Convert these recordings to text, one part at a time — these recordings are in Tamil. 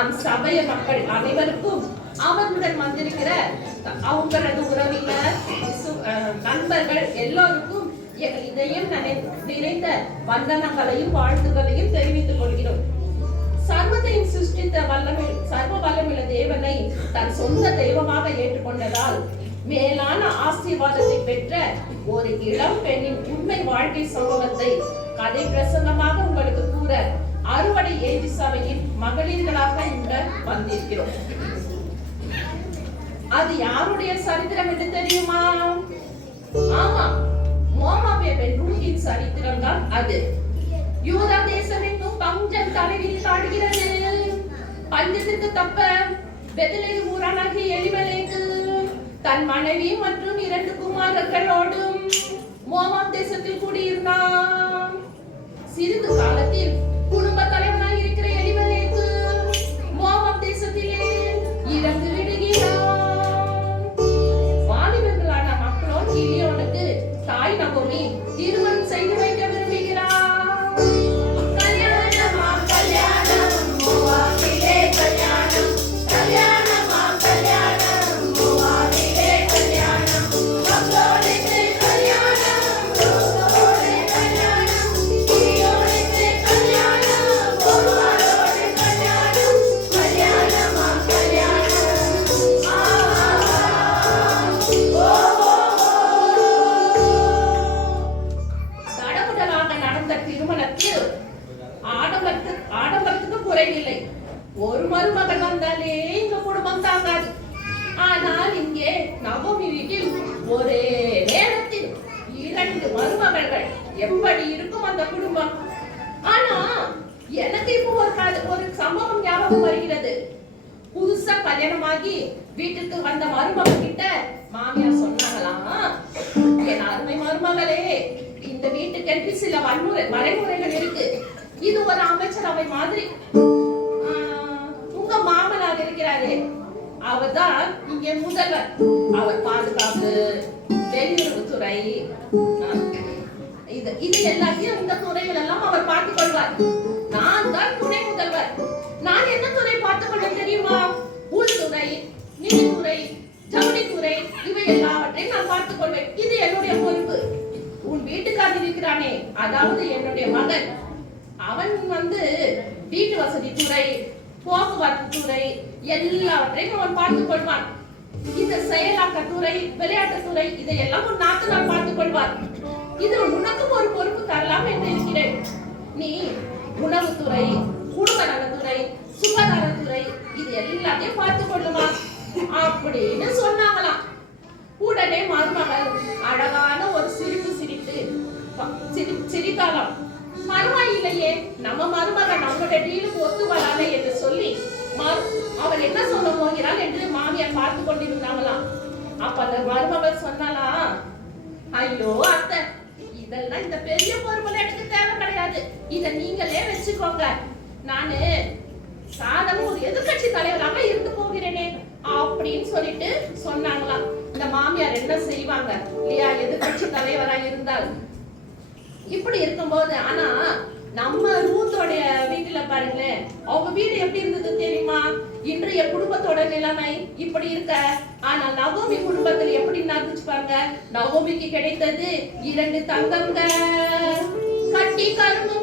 நம் சபைய மக்கள் அனைவருக்கும் அவர்களுடன் வந்திருக்கிற அவங்களது உறவினர் நண்பர்கள் எல்லோருக்கும் எங்கள் இதயம் நினை- நிறைந்த வந்தனங்களையும் வாழ்த்துக்களையும் தெரிவித்துக் கொள்கிறோம். சர்வத்தையும் சிருஷ்டித்த வல்லமை சர்வ வல்லமுள்ள தேவனை தன் சொந்த தெய்வமாக ஏற்றுக்கொண்டதால் மேலான ஆசீர்வாதத்தை பெற்ற ஒரு இளம் பெண்ணின் உண்மை வாழ்க்கை சம்பவத்தை கதை பிரசங்கமாக உங்களுக்கு கூற அறுவடை ஏஜி சபையின் மகளிர்களாக இங்க வந்திருக்கிறோம். அது யாருடைய சரித்திரம் என்று தெரியுமா? ஆமா மோமாவிய பெண் சரித்திரம் தான் அது. யூதா தேசம் எங்கும் பஞ்சம் தலைவிரி தாடுகிறது பஞ்சத்திற்கு தப்ப பெதலேகு ஊரானாகி எலிமலைக்கு தன் மனைவி மற்றும் இரண்டு குமாரர்களோடும் மோமாம் தேசத்தில் கூடியிருந்தான். சிறிது காலத்தில் குடும்ப தலைவனாய் எப்படி இருக்கும் அந்த குடும்பம்? ஆனா எனக்கு இப்போ ஒரு ஒரு சம்பவம் ஞாபகம் வருகிறது. புதுசா கல்யாணமாகி வீட்டுக்கு வந்த மருமகன் கிட்ட மாமியார் சொன்னாங்களாம் என் அருமை மருமகளே இந்த வீட்டுக்கென்று சில வன்முறை வரைமுறைகள் இருக்கு. இது ஒரு அமைச்சரவை மாதிரி. ஆஹ், உங்க மாமனார் இருக்கிறாரே. அவர்தான் இங்கே முதல்வர். அவர் பாதுகாப்பு வெளியுறவுத்துறை. இது இது எல்லாத்தையும் இந்த துறைகள் எல்லாம் அவர் பார்த்துக் கொள்வார். நான் தான் துணை முதல்வர். நான் என்ன துறை பார்த்துக் கொள்ள தெரியுமா? உள்துறை நிதித்துறை ஜவுளித்துறை இவை எல்லாவற்றையும் நான் பார்த்துக் கொள்வேன். இது என்னுடைய பொறுப்பு. உன் வீட்டுக்காரர் இருக்கிறானே. அதாவது என்னுடைய மகன். அவன் வந்து வீட்டு வசதி துறை போக்குவரத்து துறை எல்லாவற்றையும் அவன் பார்த்துக் கொள்வான். இந்த செயலாக்கத்துறை விளையாட்டுத்துறை இதையெல்லாம் உன் நான் பார்த்துக் கொள்வார். இதுல உனக்கும் ஒரு பொறுப்பு தரலாம் என்று இருக்கிறேன். நீ உணவுத்துறை குடும்ப நலத்துறை சுகாதாரத்துறை இது எல்லாத்தையும் பார்த்து கொள்ளுமா? அப்படின்னு சொன்னாங்களாம். உடனே மருமகள் அழகான ஒரு சிரிப்பு சிரித்து ப- சிரி சிரித்தாளாம். பரவாயில்லையே நம்ம மருமகன் நம்மளோட டீலுக்கு ஒத்து வராதே என்று சொல்லி மறு- அவள் என்ன சொல்ல போகிறாள் என்று மாமியார் பார்த்து கொண்டிருந்தாங்களாம். அப்ப அந்த மருமகள் சொன்னாலாம் ஐயோ அத்தை இதெல்லாம் இந்த பெரிய பொறுப்புல எனக்கு தேவை கிடையாது. இதை நீங்களே வச்சுக்கோங்க. நானு சாதமும் ஒரு எதிர்கட்சி தலைவராக இருந்து போகிறேனே அப்படின்னு சொல்லிட்டு சொன்னாங்களாம். இந்த மாமியார் என்ன செய்வாங்க? இல்லையா எதிர்கட்சி தலைவரா இருந்தால். இப்படி இருக்கும்போது ஆனா நம்ம ரூத்தோடைய வீட்டுல பாருங்களேன் அவங்க வீடு எப்படி இருந்தது தெரியுமா? இன்றைய குடும்பத்தோட நிலைமை இப்படி இருக்க. ஆனா நவோமி குடும்பத்தில் எப்படி நடந்துச்சு பாருங்க. நவோமிக்கு கிடைத்தது இரண்டு தங்கங்க கட்டி கரும்பு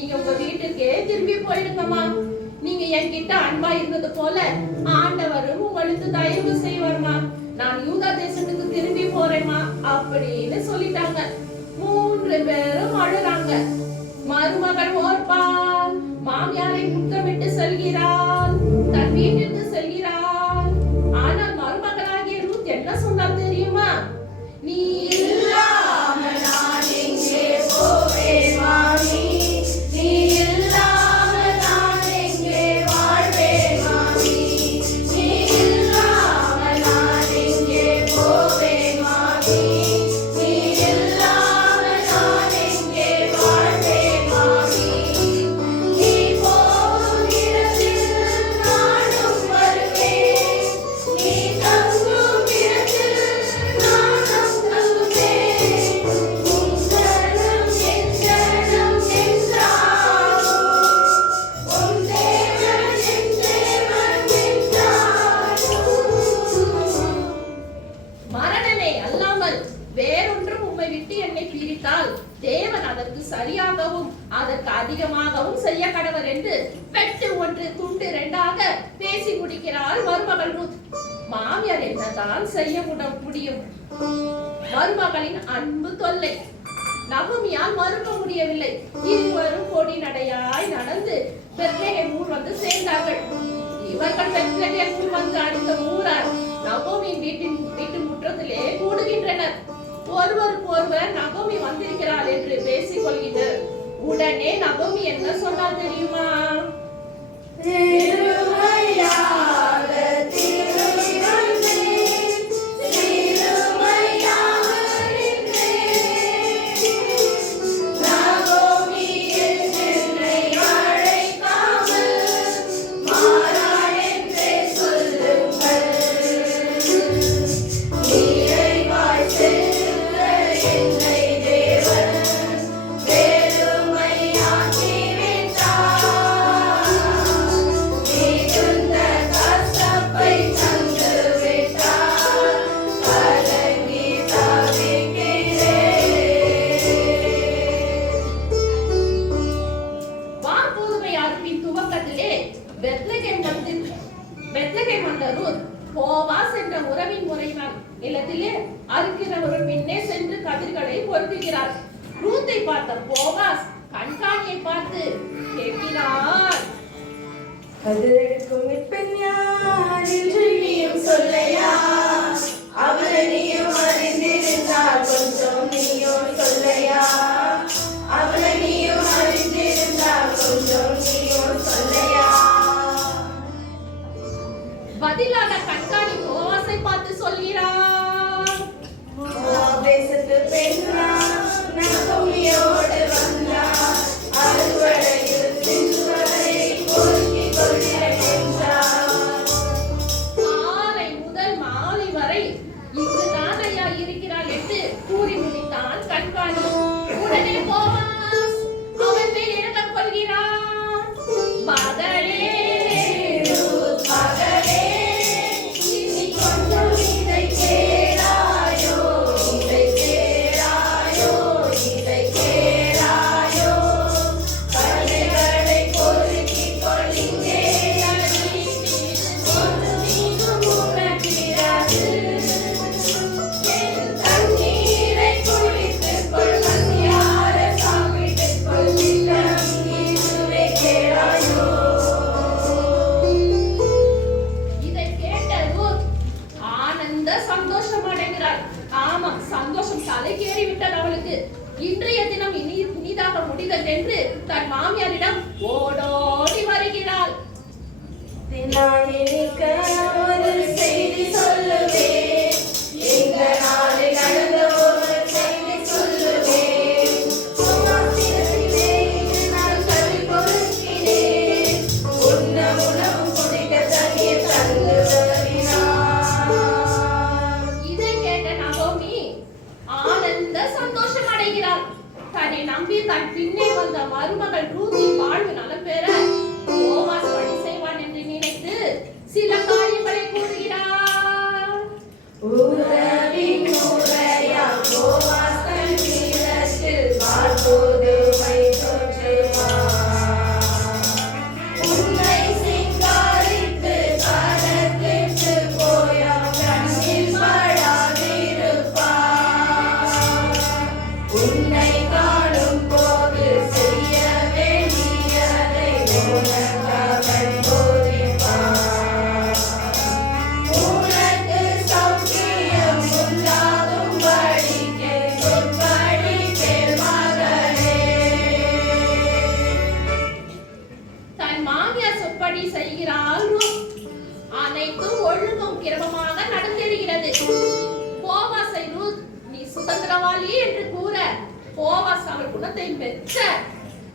நீங்க உங்க வீட்டுக்கே திரும்பி போயிடுங்கம்மா. நீங்க என்கிட்ட அன்பா இருந்தது போல ஆண்டவரும் உங்களுக்கு தயவு செய்வார்மா. நான் யூதா தேசத்துக்கு திரும்பி போறேம்மா அப்படின்னு சொல்லிட்டாங்க. மூன்று பேரும் அழுறாங்க. மருமகள் ஓர்பால் மாமியாரை முத்தமிட்டு செல்கிறாள். தன் வீட்டிற்கு செய்ய கடவர் என்று வெட்டு ஒன்று துண்டு ரெண்டாக பேசி முடிக்கிறாள் மருமகள் ரூத் மாமியார் என்னதான் செய்ய முடியும்? மருமகளின் அன்பு தொல்லை. நவமியால் மறுக்க முடியவில்லை. இருவரும் கொடி நடையாய் நடந்து பெத்லகேம் ஊர் வந்து சேர்ந்தார்கள். இவர்கள் பெத்லகேம் ஊர் வந்து அடித்த ஊரார் நகோமியின் வீட்டின் வீட்டு முற்றத்திலே கூடுகின்றனர். ஒருவருக்கு ஒருவர் நகோமி வந்திருக்கிறாள் என்று பேசிக் கொள்கின்றனர். உடனே நகோமி என்ன சொன்னா தெரியுமா? வார்போதுமை துவக்கத்திலே பெத்லகேம் வந்து பெத்லகேம் வந்த போவாஸ் என்ற உறவின் முறையினால் நிலத்திலே அறுக்கிறவர் பின்னே சென்று கதிர்களை பொருத்துகிறார் ரூத்தை பார்த்த போவாஸ் கண்காணியை பார்த்து கேட்கிறார் கதிரெடுக்கும் இப்பெண் யார் என்று நீயும் சொல்லையா அவரை நீயும் அறிந்திருந்தால் இன்றைய தினம் இனி இனிதாக முடிதல் என்று தன் மாமியாரிடம் ஓடோடி வருகிறாள். ஒரு செய்தி சொல்லுவேன்.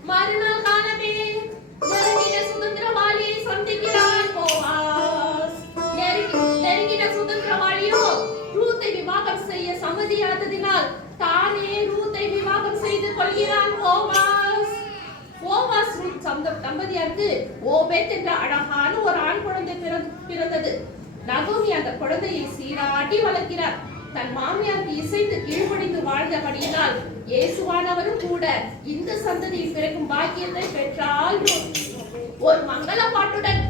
மறுநாள் காலமே நெருங்கின போவாஸ். நெருங்கின சுதந்திரவாளியோ ரூத்தை விவாகம் செய்ய சம்மதியாததினால் தானே ரூத்தை விவாகம் செய்து கொள்கிறான் போவாஸ். ஓவாஸ் ரூத் சந்த தம்பதியாருக்கு ஓபேத் என்ற அழகான ஒரு ஆண் குழந்தை பிறந்- பிறந்தது. நகோமி அந்த குழந்தையை சீராட்டி வளர்க்கிறார். தன் மாமியாருக்கு இசைந்து கீழ்ப்படிந்து வாழ்ந்தபடியினால் இயேசுவானவரும் கூட இந்த சந்ததியில் பிறக்கும் பாக்கியத்தை பெற்றால் ஒரு மங்கள பாட்டுடன்